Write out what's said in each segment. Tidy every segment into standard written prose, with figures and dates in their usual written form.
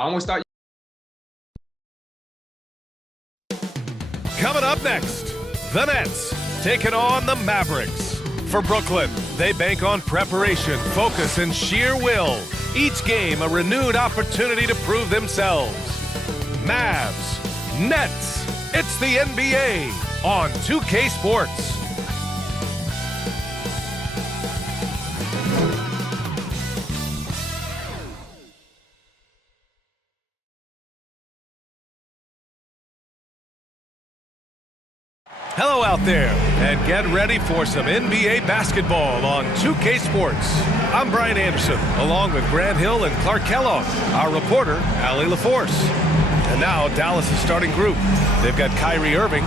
I'm gonna start. Coming up next, the Nets taking on the Mavericks. For Brooklyn, they bank on preparation, focus, and sheer will. Each game a renewed opportunity to prove themselves. Mavs, Nets, it's the NBA on 2K Sports. Hello out there, and get ready for some NBA basketball on 2K Sports. I'm Brian Anderson, along with Grant Hill and Clark Kellogg, our reporter, Allie LaForce. And now, Dallas' starting group. They've got Kyrie Irving.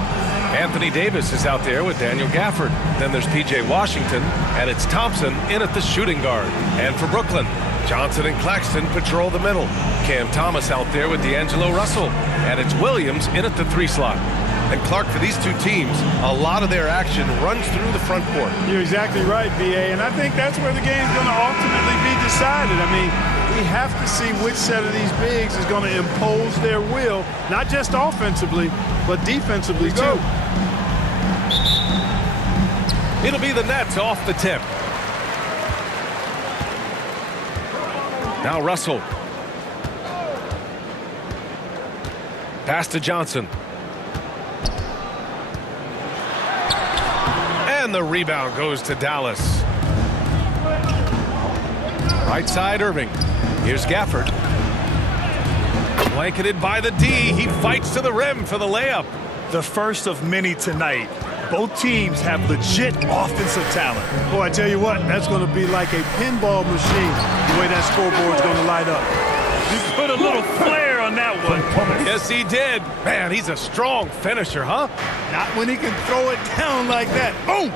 Anthony Davis is out there with Daniel Gafford. Then there's P.J. Washington, and it's Thompson in at the shooting guard. And for Brooklyn, Johnson and Claxton patrol the middle. Cam Thomas out there with D'Angelo Russell. And it's Williams in at the 3 slot. And Clark, for these two teams, a lot of their action runs through the front court. You're exactly right, B.A., and I think that's where the game's going to ultimately be decided. I mean, we have to see which set of these bigs is going to impose their will, not just offensively, but defensively, too. It'll be the Nets off the tip. Now Russell. Pass to Johnson. And the rebound goes to Dallas. Right side, Irving. Here's Gafford. Blanketed by the D. He fights to the rim for the layup. The first of many tonight. Both teams have legit offensive talent. Boy, I tell you what, that's going to be like a pinball machine, the way that scoreboard's going to light up. He put a little flair on that one. Yes, he did. Man, he's a strong finisher, huh? Not when he can throw it down like that. Boom!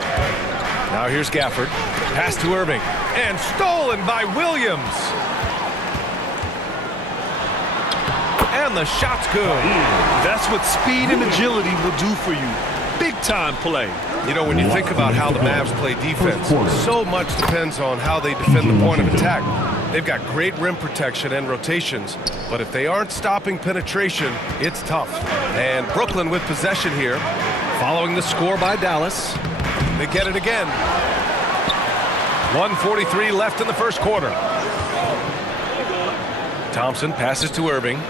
Now here's Gafford. Pass to Irving. And stolen by Williams. And the shot's good. That's what speed and agility will do for you. Big-time play. You know, when you think about how the Mavs play defense, so much depends on how they defend the point of attack. They've got great rim protection and rotations, but if they aren't stopping penetration, it's tough. And Brooklyn with possession here, following the score by Dallas. They get it again. 1:43 left in the first quarter. Thompson passes to Irving.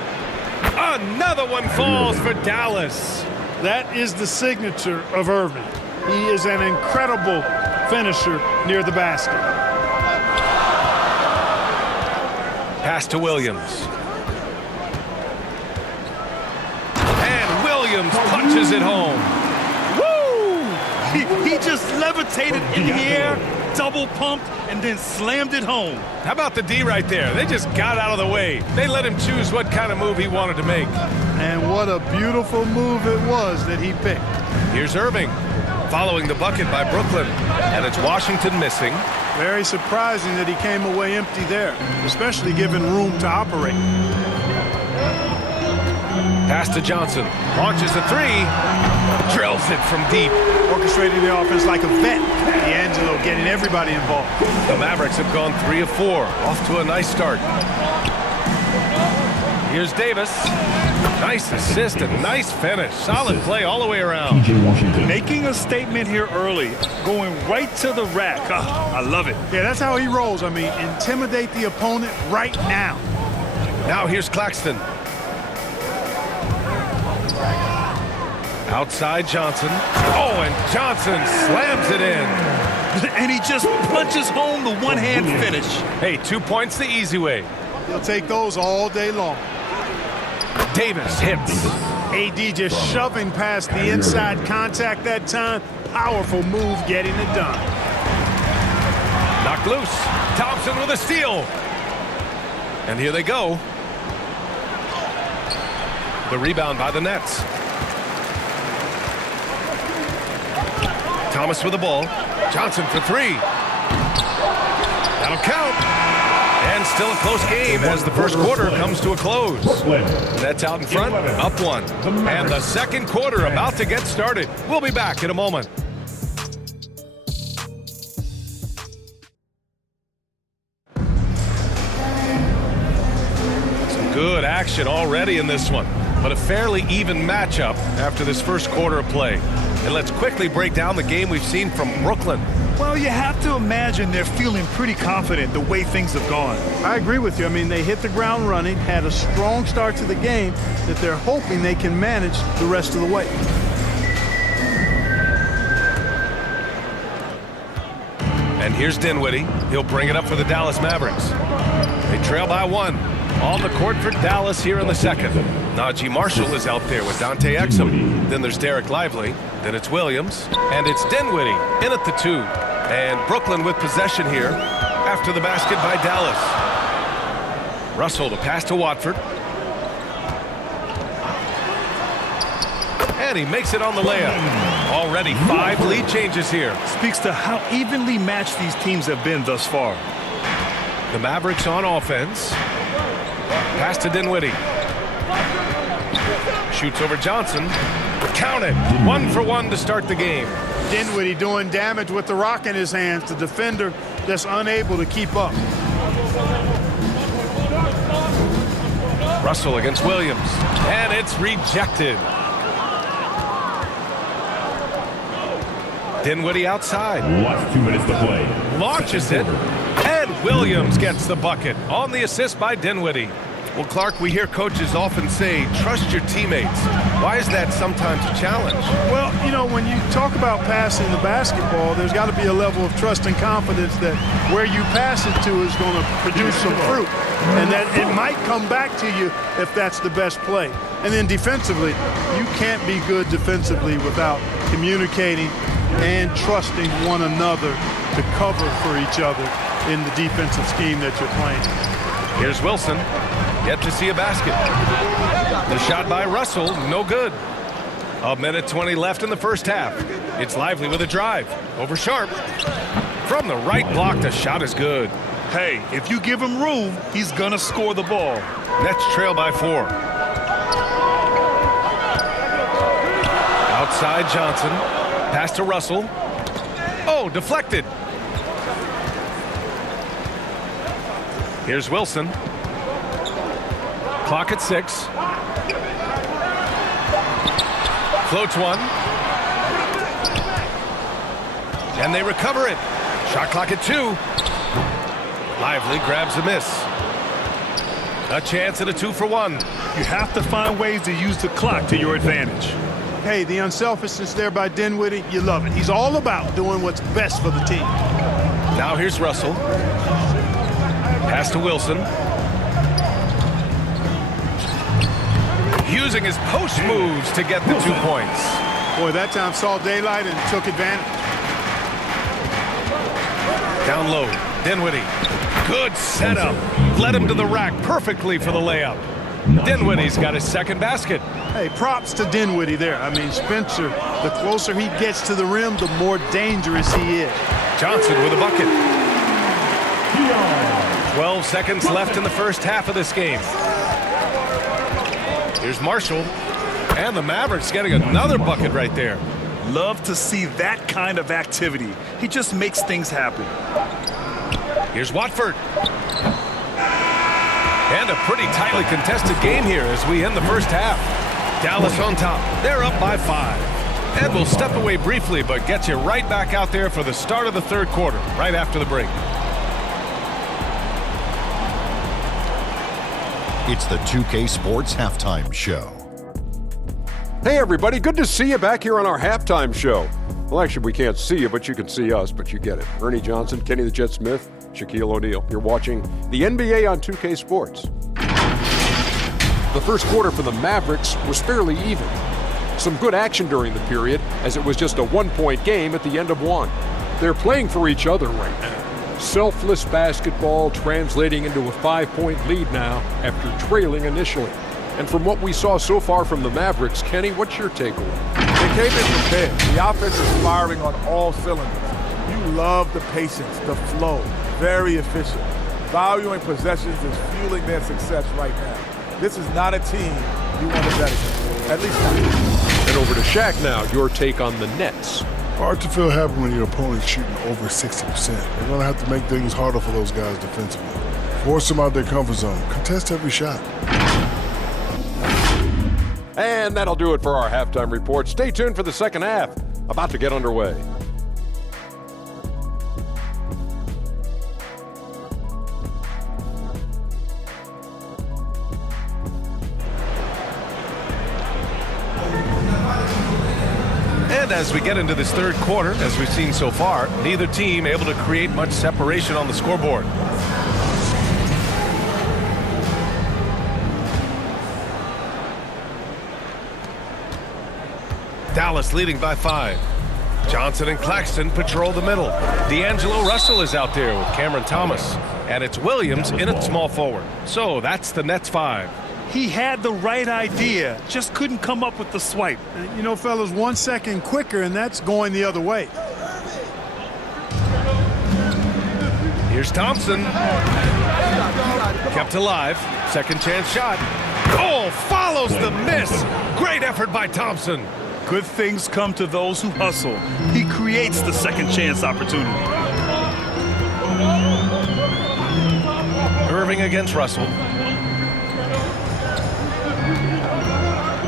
Another one falls for Dallas. That is the signature of Irving. He is an incredible finisher near the basket. Pass to Williams. And Williams punches it home. Woo! He just levitated in the air, double pumped, and then slammed it home. How about the D right there? They just got out of the way. They let him choose what kind of move he wanted to make. And what a beautiful move it was that he picked. Here's Irving, following the bucket by Brooklyn. And it's Washington missing. Very surprising that he came away empty there, especially given room to operate. Pass to Johnson. Launches a 3. Drills it from deep. Orchestrating the offense like a vet. D'Angelo getting everybody involved. The Mavericks have gone 3 of 4. Off to a nice start. Here's Davis. Nice assist and nice finish. Solid play all the way around. Making a statement here early. Going right to the rack. I love it. Yeah, that's how he rolls. I mean, intimidate the opponent right now. Now here's Claxton. Outside Johnson. Oh, and Johnson slams it in. And he just punches home the one-hand finish. Hey, 2 points the easy way. He'll take those all day long. Davis hits. AD just shoving past the inside contact that time. Powerful move getting it done. Knocked loose. Thompson with a steal. And here they go. The rebound by the Nets. Thomas with the ball. Johnson for 3. That'll count. And still a close game as the first quarter comes to a close. Nets out in front, up 1. And the second quarter about to get started. We'll be back in a moment. Some good action. action already in this one, but a fairly even matchup after this first quarter of play. And let's quickly break down the game we've seen from Brooklyn. Well, you have to imagine they're feeling pretty confident the way things have gone. I agree with you. I mean, they hit the ground running, had a strong start to the game that they're hoping they can manage the rest of the way. And here's Dinwiddie. He'll bring it up for the Dallas Mavericks. They trail by 1. On the court for Dallas here in the second. Najee Marshall is out there with Dante Exum. Then there's Derek Lively. Then it's Williams. And it's Dinwiddie in at the 2. And Brooklyn with possession here after the basket by Dallas. Russell to pass to Watford. And he makes it on the layup. Already 5 lead changes here. Speaks to how evenly matched these teams have been thus far. The Mavericks on offense. Pass to Dinwiddie. Shoots over Johnson. Count it. 1 for 1 to start the game. Dinwiddie doing damage with the rock in his hands. The defender that's unable to keep up. Russell against Williams. And it's rejected. Dinwiddie outside. Last 2 minutes to play. Launches it. And Williams gets the bucket on the assist by Dinwiddie. Well, Clark, we hear coaches often say, trust your teammates. Why is that sometimes a challenge? Well, you know, when you talk about passing the basketball, there's got to be a level of trust and confidence that where you pass it to is going to produce some fruit. And that it might come back to you if that's the best play. And then defensively, you can't be good defensively without communicating and trusting one another to cover for each other in the defensive scheme that you're playing. Here's Wilson. Yet to see a basket. The shot by Russell, no good. 1:20 left in the first half. It's Lively with a drive. Over Sharp. From the right block, the shot is good. Hey, if you give him room, he's going to score the ball. Nets trail by 4. Outside Johnson. Pass to Russell. Oh, deflected. Here's Wilson. Clock at 6. Floats 1. And they recover it. Shot clock at 2. Lively grabs a miss. A chance at a 2 for 1. You have to find ways to use the clock to your advantage. Hey, the unselfishness there by Dinwiddie, you love it. He's all about doing what's best for the team. Now here's Russell. Pass to Wilson. Using his post moves to get the 2 points. Boy, that time saw daylight and took advantage. Down low, Dinwiddie. Good setup. Led him to the rack perfectly for the layup. Dinwiddie's got his second basket. Hey, props to Dinwiddie there. I mean, Spencer, the closer he gets to the rim, the more dangerous he is. Johnson with a bucket. 12 seconds left in the first half of this game. Here's Marshall. And the Mavericks getting another bucket right there. Love to see that kind of activity. He just makes things happen. Here's Watford. And a pretty tightly contested game here as we end the first half. Dallas on top. They're up by 5. And we'll step away briefly, but get you right back out there for the start of the third quarter, right after the break. It's the 2K Sports Halftime Show. Hey everybody, good to see you back here on our halftime show. Well, actually, we can't see you, but you can see us, but you get it. Ernie Johnson, Kenny the Jet Smith, Shaquille O'Neal. You're watching the NBA on 2K Sports. The first quarter for the Mavericks was fairly even. Some good action during the period, as it was just a 1-point game at the end of 1. They're playing for each other right now. Selfless basketball translating into a 5-point lead now after trailing initially. And from what we saw so far from the Mavericks, Kenny, what's your takeaway? They came in prepared. The offense is firing on all cylinders. You love the patience, the flow. Very efficient. Valuing possessions is fueling their success right now. This is not a team you want to bet against. At least not. And over to Shaq now, your take on the Nets. Hard to feel happy when your opponent's shooting over 60%. They're going to have to make things harder for those guys defensively. Force them out their comfort zone. Contest every shot. And that'll do it for our halftime report. Stay tuned for the second half, about to get underway. And as we get into this third quarter, as we've seen so far, neither team able to create much separation on the scoreboard. Dallas leading by 5. Johnson and Claxton patrol the middle. D'Angelo Russell is out there with Cameron Thomas. And it's Williams in at small forward. So that's the Nets 5. He had the right idea, just couldn't come up with the swipe. You know, fellas, 1 second quicker, and that's going the other way. Here's Thompson. Kept alive. Second chance shot. Oh, follows the miss. Great effort by Thompson. Good things come to those who hustle. He creates the second chance opportunity. Irving against Russell.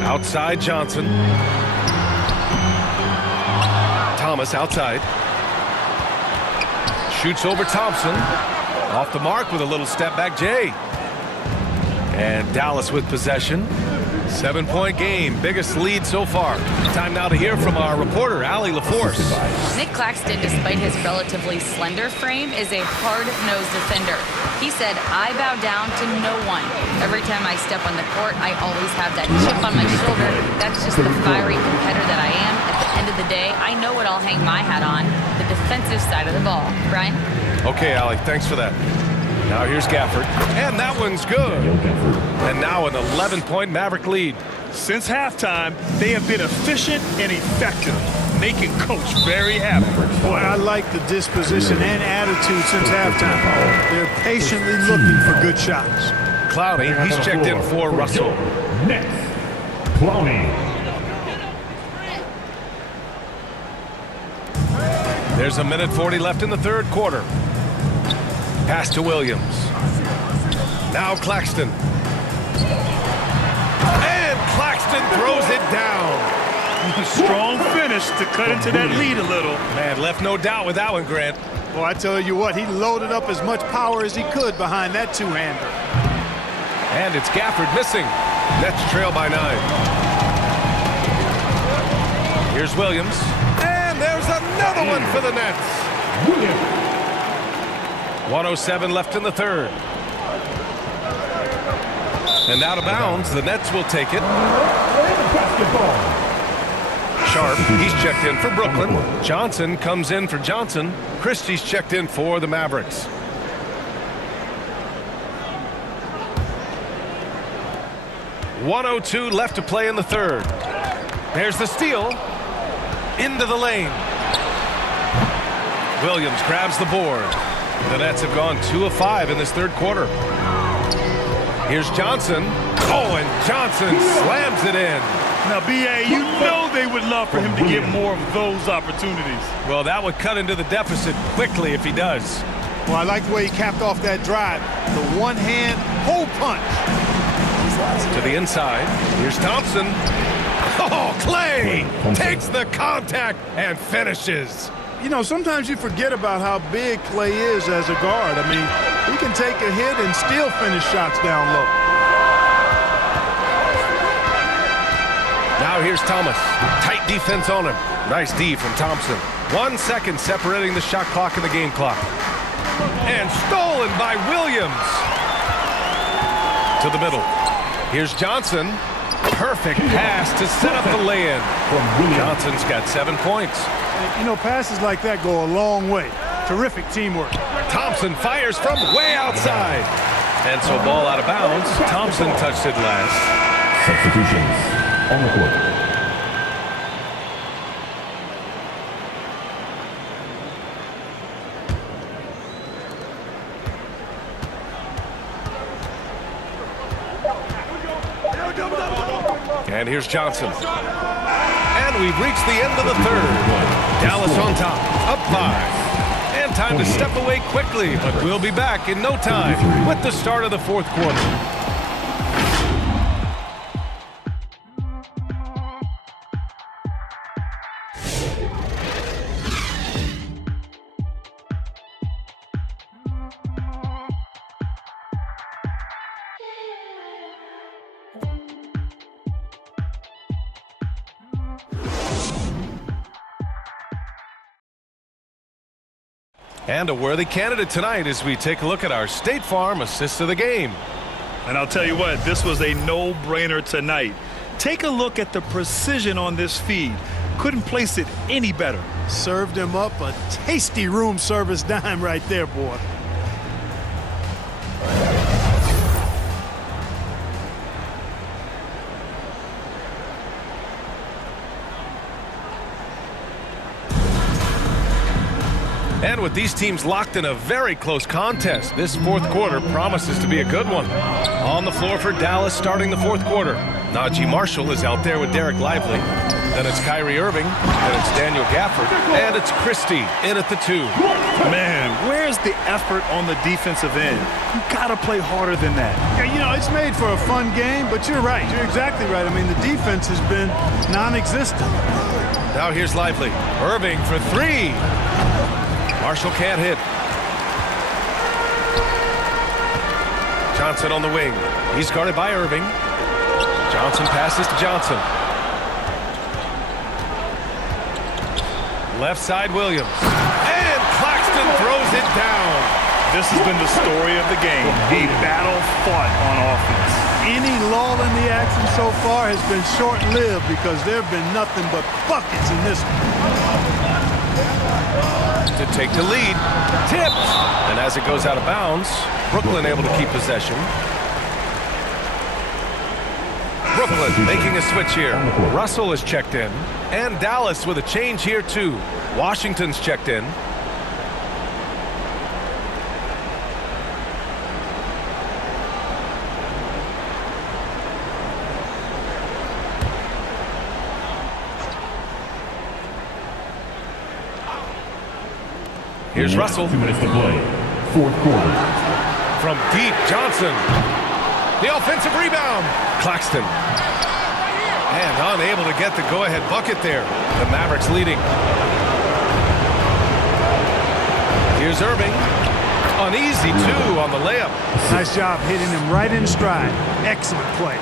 Outside Johnson. Thomas outside. Shoots over Thompson. Off the mark with a little step back Jay. And Dallas with possession. 7-point game, biggest lead so far. Time now to hear from our reporter, Allie LaForce. Nick Claxton, despite his relatively slender frame, is a hard-nosed defender. He said, "I bow down to no one. Every time I step on the court, I always have that chip on my shoulder. That's just the fiery competitor that I am. At the end of the day, I know what I'll hang my hat on, the defensive side of the ball." Brian? Okay, Allie, thanks for that. Now here's Gafford, and that one's good. And now an 11-point Maverick lead. Since halftime, they have been efficient and effective, making Coach very happy. Boy, I like the disposition and attitude since halftime. They're patiently looking for good shots. Clowney, he's checked in for Russell. Next, Clowney. There's a minute 40 left in the third quarter. Pass to Williams. Now Claxton. And Claxton throws it down. Strong finish to cut into that lead a little. Man, left no doubt with that one, Grant. Well, I tell you what, he loaded up as much power as he could behind that two-hander. And it's Gafford missing. Nets trail by 9. Here's Williams. And there's another one for the Nets. 1:07 left in the third. And out of bounds, the Nets will take it. Sharp, he's checked in for Brooklyn. Johnson comes in for Johnson. Christie's checked in for the Mavericks. .102 left to play in the third. There's the steal. Into the lane. Williams grabs the board. The Nets have gone 2 of 5 in this third quarter. Here's Johnson. Oh, and Johnson slams it in. Now, B.A., you know they would love for him to get more of those opportunities. Well, that would cut into the deficit quickly if he does. Well, I like the way he capped off that drive. The one-hand hole punch. To the inside. Here's Thompson. Oh, Clay takes the contact and finishes. You know, sometimes you forget about how big Clay is as a guard. I mean, he can take a hit and still finish shots down low. Now here's Thomas. Tight defense on him. Nice D from Thompson. 1 second separating the shot clock and the game clock. And stolen by Williams. To the middle. Here's Johnson. Perfect pass to set up the lay-in. Johnson's got 7 points. You know, passes like that go a long way. Terrific teamwork. Thompson fires from way outside. And so ball out of bounds. Thompson touched it last. Substitutions on the court. And here's Johnson. And we've reached the end of the third. Dallas on top, up 5. And time to step away quickly, but we'll be back in no time with the start of the fourth quarter. And a worthy candidate tonight as we take a look at our State Farm assist of the game. And I'll tell you what, this was a no-brainer tonight. Take a look at the precision on this feed. Couldn't place it any better. Served him up a tasty room service dime right there, boy. And with these teams locked in a very close contest, this fourth quarter promises to be a good one. On the floor for Dallas starting the fourth quarter. Najee Marshall is out there with Derek Lively. Then it's Kyrie Irving. Then it's Daniel Gafford. And it's Christie in at the 2. Man, where's the effort on the defensive end? You gotta play harder than that. Yeah, you know, it's made for a fun game, but you're right. You're exactly right. I mean, the defense has been non-existent. Now here's Lively. Irving for 3. Marshall can't hit. Johnson on the wing. He's guarded by Irving. Johnson passes to Johnson. Left side Williams. And Claxton throws it down. This has been the story of the game. A battle fought on offense. Any lull in the action so far has been short-lived because there have been nothing but buckets in this one. To take the lead. Tipped. And as it goes out of bounds, Brooklyn able to keep possession. Brooklyn making a switch here. Russell is checked in. And Dallas with a change here too. Washington's checked in. Here's Russell. 2 minutes to play. Fourth quarter. From deep, Johnson. The offensive rebound. Claxton. And unable to get the go-ahead bucket there. The Mavericks leading. Here's Irving. An easy 2 on the layup. Nice job hitting him right in stride. Excellent play.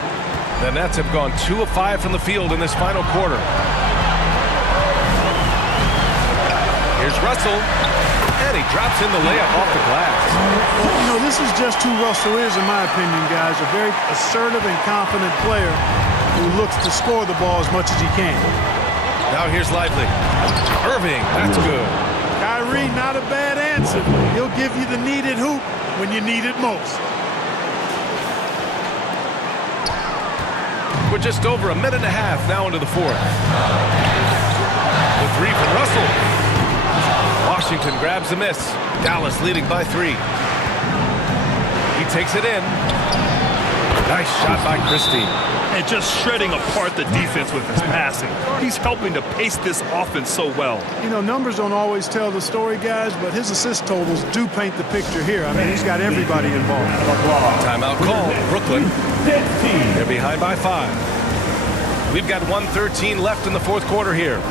The Nets have gone 2 of 5 from the field in this final quarter. Here's Russell. And he drops in the layup off the glass. You know, this is just who Russell is, in my opinion, guys. A very assertive and confident player who looks to score the ball as much as he can. Now here's Lively. Irving, that's good. Kyrie, not a bad answer. He'll give you the needed hoop when you need it most. We're just over a minute and a half now into the fourth. The 3 from Russell. Washington grabs the miss. Dallas leading by 3. He takes it in. Nice shot by Christie. And just shredding apart the defense with his passing. He's helping to pace this offense so well. You know, numbers don't always tell the story, guys, but his assist totals do paint the picture here. I mean, he's got everybody involved. Timeout called. Brooklyn. They're behind by 5. We've got 1:13 left in the fourth quarter here.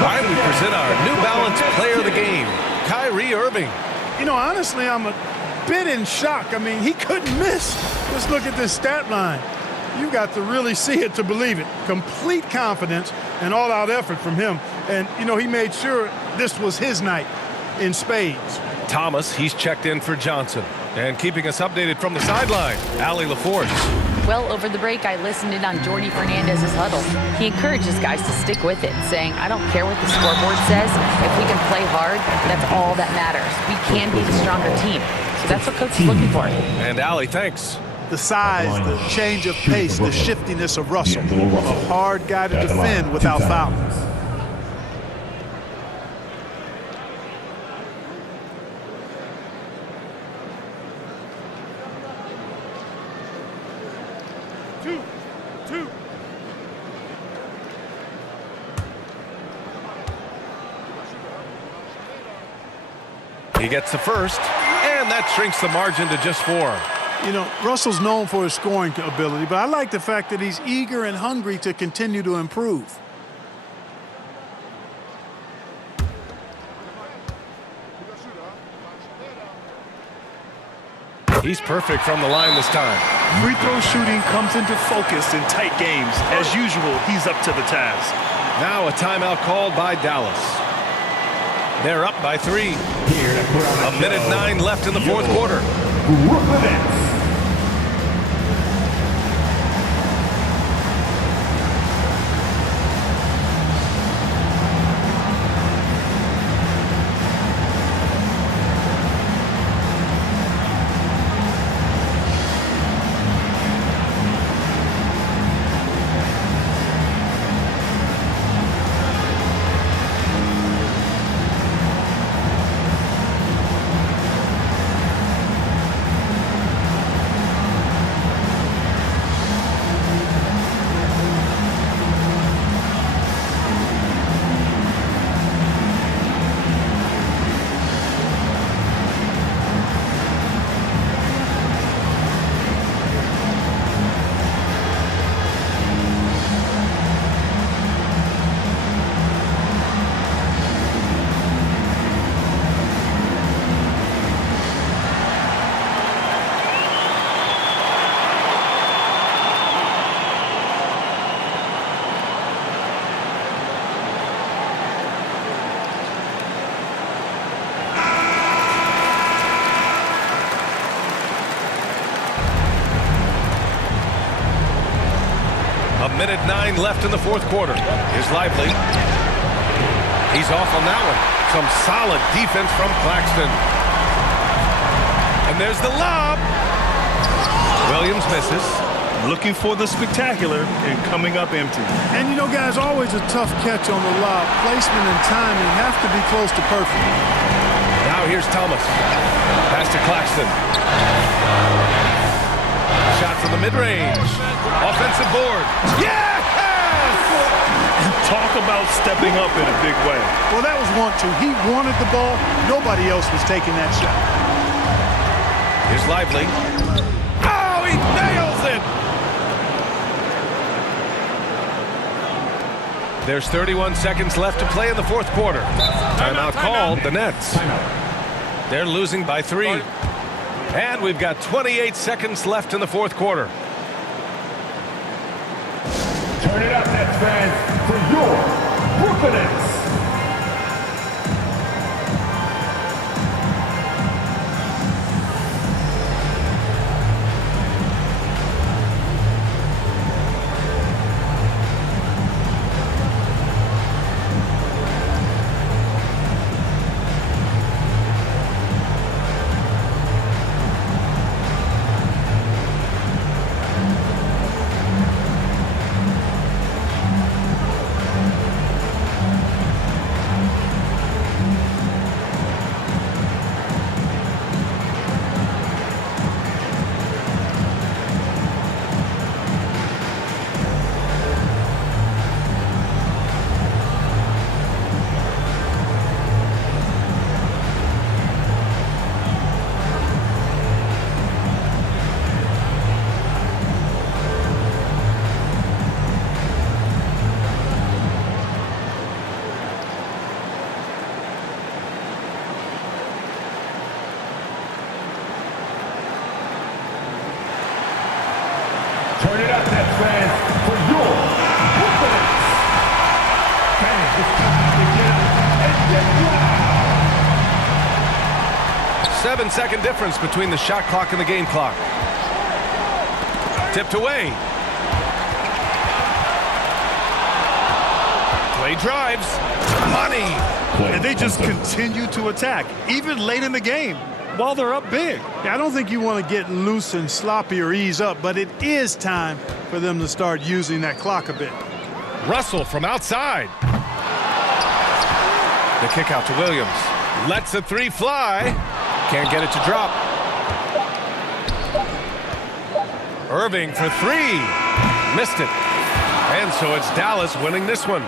Why do we present our New Balance player of the game, Kyrie Irving? You know, honestly, I'm a bit in shock. I mean, he couldn't miss. Just look at this stat line. You got to really see it to believe it. Complete confidence and all-out effort from him. And, you know, he made sure this was his night in spades. Thomas, he's checked in for Johnson. And keeping us updated from the sideline, Allie LaForce. Well, over the break, I listened in on Jordy Fernandez's huddle. He encourages guys to stick with it, saying, I don't care what the scoreboard says. If we can play hard, that's all that matters. We can be the stronger team. So that's what Coach is looking for. And Allie, thanks. The size, the change of pace, the shiftiness of Russell. A hard guy to defend without fouling. He gets the first, and that shrinks the margin to just 4. You know, Russell's known for his scoring ability, but I like the fact that he's eager and hungry to continue to improve. He's perfect from the line this time. Free throw shooting comes into focus in tight games. As usual, he's up to the task. Now a timeout called by Dallas. They're up by 3. A minute 9 left in the fourth quarter. Minute 9 left in the fourth quarter. Here's Lively. He's off on that one. Some solid defense from Claxton. And there's the lob. Williams misses. Looking for the spectacular and coming up empty. And you know, guys, always a tough catch on the lob. Placement and timing have to be close to perfect. Now here's Thomas. Pass to Claxton. Shot from the mid-range. Offensive board. Yes! Talk about stepping up in a big way. Well, that was 1-2. He wanted the ball. Nobody else was taking that shot. Here's Lively. Oh, he nails it! There's 31 seconds left to play in the fourth quarter. Timeout called. The Nets. They're losing by 3. And we've got 28 seconds left in the fourth quarter. Turn it up, Nets fans, for your Brooklyn Nets. Turn it up, Nets fans, for your Brooklyn Nets. Fans, it's time to get up and get wild. 7-second difference between the shot clock and the game clock. tipped away. Play drives. Money. And they just continue to attack, even late in the game, while they're up big. Yeah, I don't think you want to get loose and sloppy or ease up, but it is time for them to start using that clock a bit. Russell from outside. The kick out to Williams. Lets the three fly. Can't get it to drop. Irving for three. Missed it. And so it's Dallas winning this one.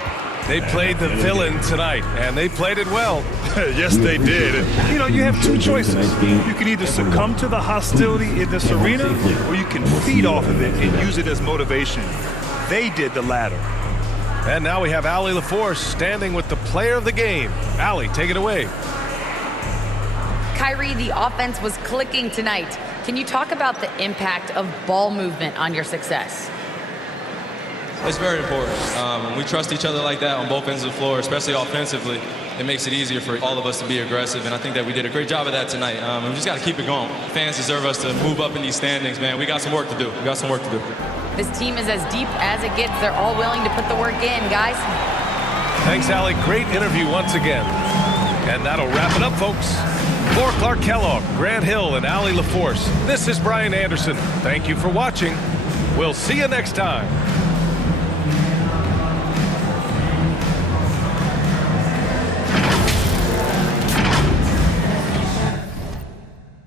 They played the villain tonight, and they played it well. Yes, they did. And, you have two choices. You can either succumb to the hostility in this arena, or you can feed off of it and use it as motivation. They did the latter. And now we have Allie LaForce standing with the player of the game. Allie, take it away. Kyrie, the offense was clicking tonight. Can you talk about the impact of ball movement on your success? It's very important. When we trust each other like that on both ends of the floor, especially offensively, it makes it easier for all of us to be aggressive, and I think that we did a great job of that tonight. We just got to keep it going. Fans deserve us to move up in these standings, man. We got some work to do. This team is as deep as it gets. They're all willing to put the work in, guys. Thanks, Allie. Great interview once again. And that'll wrap it up, folks. For Clark Kellogg, Grant Hill, and Allie LaForce, this is Brian Anderson. Thank you for watching. We'll see you next time.